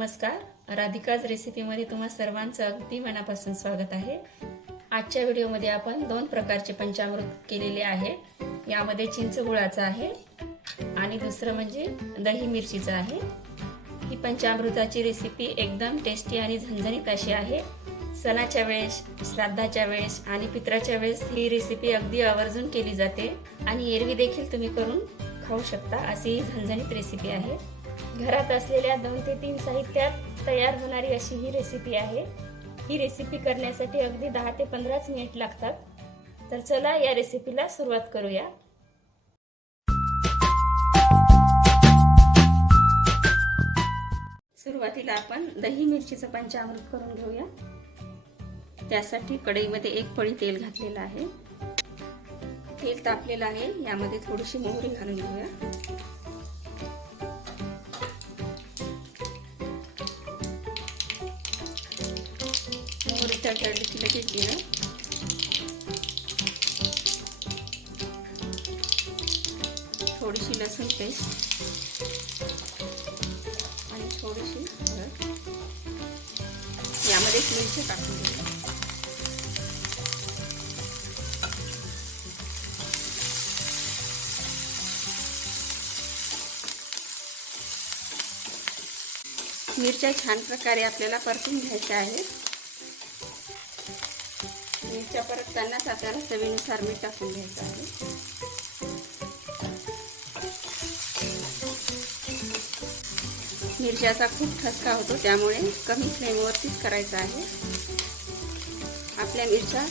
नमस्कार. राधिकाज रेसिपीमध्ये तुम्हा सर्वांचं अगदी मनापासून स्वागत आहे. आजच्या व्हिडिओमध्ये आपण दोन प्रकारचे पंचामृत केलेले आहे. यामध्ये चिंच गुळाचं आहे आणि दुसरं म्हणजे दही मिरचीचं आहे. ही पंचामृताची रेसिपी एकदम टेस्टी आणि झणझणीत अशी आहे. सणाच्या वेळेस श्राद्धाच्या वेळेस आणि पित्राच्या वेळेस ही रेसिपी अगदी आवर्जून केली जाते. आणि एरवी देखील तुम्ही करून खाऊ शकता अशी ही झणझणीत रेसिपी आहे. घरात असलेल्या दोन ते तीन साहित्यात तयार होणारी अशी ही रेसिपी आहे. ही रेसिपी करण्यासाठी अगदी दहा ते पंधराच मिनिट लागतात. तर चला या रेसिपीला सुरुवात करूया. सुरुवातीला आपण दही मिरचीचं पंचामृत करून घेऊया. त्यासाठी कढईमध्ये एक पळी तेल घातलेलं आहे. तेल तापलेलं आहे. यामध्ये थोडीशी मोहरी घालून घेऊया. मोहरी तडतडली थोडीशी लसूण पेस्ट. आणि थोडीशी हळद. यामध्ये मिरची टाकून घेऊया मिरच्या छान प्रकारे आपल्याला परतून घ्यायच्या आहेत. मिरच्या परततानाच आपल्याला चवीनुसार मीठ टाकून घ्यायचं आहे. मिरच्याचा खूप ठसका होतो त्यामुळे कमी फ्लेमवरतीच करायचा आहे. आपल्या मिरच्या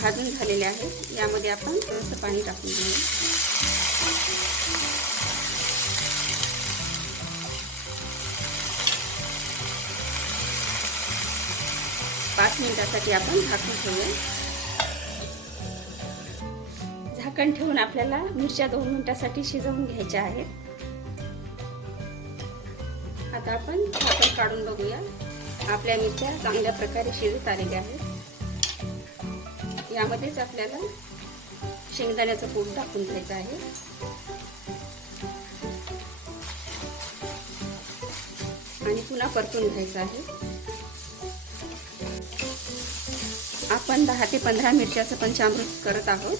भाजून झालेल्या आहेत यामध्ये आपण थोडंसं पाणी टाकून घेऊया पाच मिनिटासाठी आपण झाकून ठेवूया. झाकण ठेवून आपल्याला मिरच्या दोन मिनिटासाठी शिजवून घ्यायच्या आहेत. आता आपण झाकण काढून बघूया. आपल्या मिरच्या चांगल्या प्रकारे शिजत आलेल्या आहेत. यामध्येच आपल्याला शेंगदाण्याचं पूड टाकून घ्यायचं आहे. आणि पुन्हा परतून घ्यायचं आहे. आपण दहा ते पंधरा मिरच्याचं पंचामृत करत आहोत.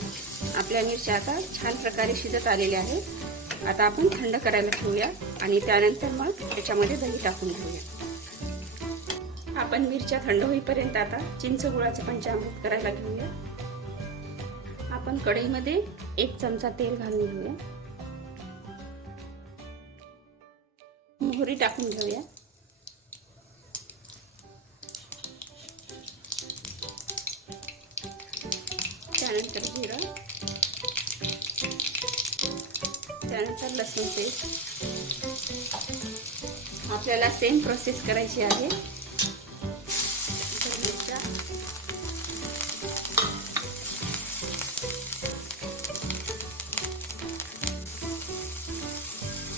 आपल्या मिरच्या आता छान प्रकारे शिजत आलेल्या आहेत. आता आपण थंड करायला ठेवूया आणि त्यानंतर मग त्याच्यामध्ये दही टाकून घेऊया. आपण मिरच्या थंड होईपर्यंत आता चिंच गुळाचं पंचामृत करायला घेऊया. आपण कढईमध्ये एक चमचा तेल घालून घेऊया. मोहरी टाकून घेऊया. त्यानंतर लसूण पेस्ट. आपल्याला सेम प्रोसेस करायची आहे.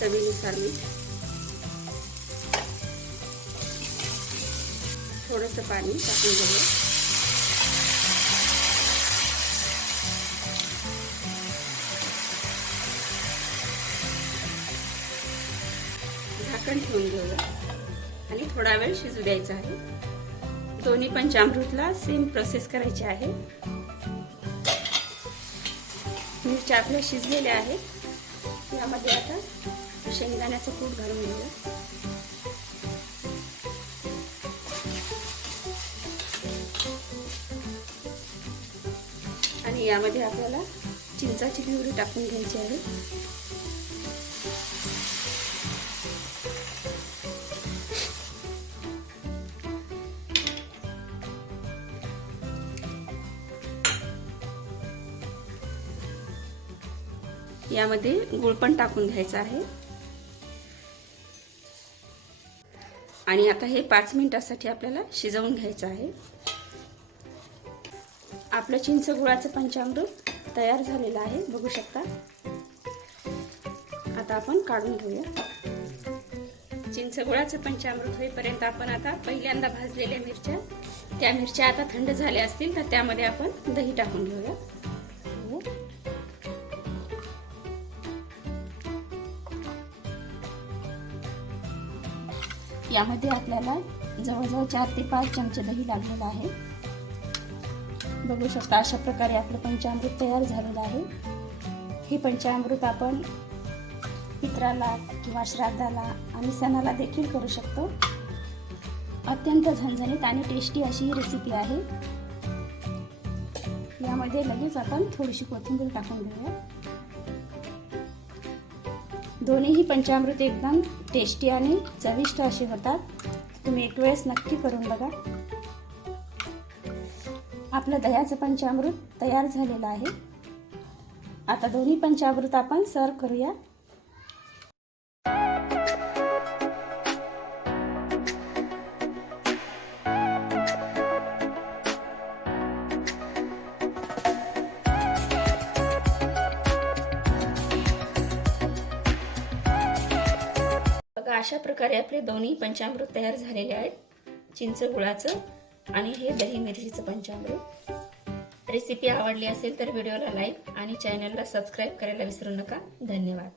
चवीनुसार मीठ. थोडंसं पाणी टाकून घेऊया. झाकण ठेवून घेऊया. आणि थोडा वेळ शिजू द्यायचा आहे. दोन्ही पंचामृतला सेम प्रोसेस करायची आहे. मिरच्या आपल्या शिजलेल्या आहेत. यामध्ये आता शेंगदाण्याचं कूट घालून घेऊया. आणि यामध्ये आपल्याला चिंचाची प्युरी टाकून घ्यायची आहे. यामध्ये गुळ पण टाकून घ्यायचा आहे. आणि आता हे पाच मिनिटासाठी आपल्याला शिजवून घ्यायचं आहे. आपलं चिंच गुळाचं पंचामृत तयार झालेलं आहे. बघू शकता. आता आपण काढून घेऊया. चिंच गुळाचं पंचामृत होईपर्यंत आपण आता पहिल्यांदा भाजलेल्या मिरच्या त्या मिरच्या आता थंड झाल्या असतील तर त्यामध्ये आपण दही टाकून घेऊया. यामध्ये आपल्याला जवळजवळ चार ते पाच चमचे दही लागलेलं आहे. बघू शकता अशा प्रकारे आपलं पंचामृत तयार झालेलं आहे. हे पंचामृत आपण पित्राला किंवा श्राद्धाला आणि सणाला देखील करू शकतो. अत्यंत झणझणीत आणि टेस्टी अशी ही रेसिपी आहे. यामध्ये लगेच आपण थोडीशी कोथिंबीर टाकून घेऊया. दोन्हीही पंचामृत एकदम टेस्टी आणि चविष्ट असे होतात. तुम्ही एक वेळेस नक्की करून बघा. आपलं दह्याचं पंचामृत तयार झालेलं आहे. आता दोन्ही पंचामृत आपण सर्व करूया. अशा प्रकारे आपले दोन्ही पंचामृत तयार झालेले आहेत. चिंच गुळाचं आणि हे दही मिरचीचं पंचामृत. रेसिपी आवडली असेल तर व्हिडिओला लाईक आणि चॅनलला सबस्क्राईब करायला विसरू नका. धन्यवाद.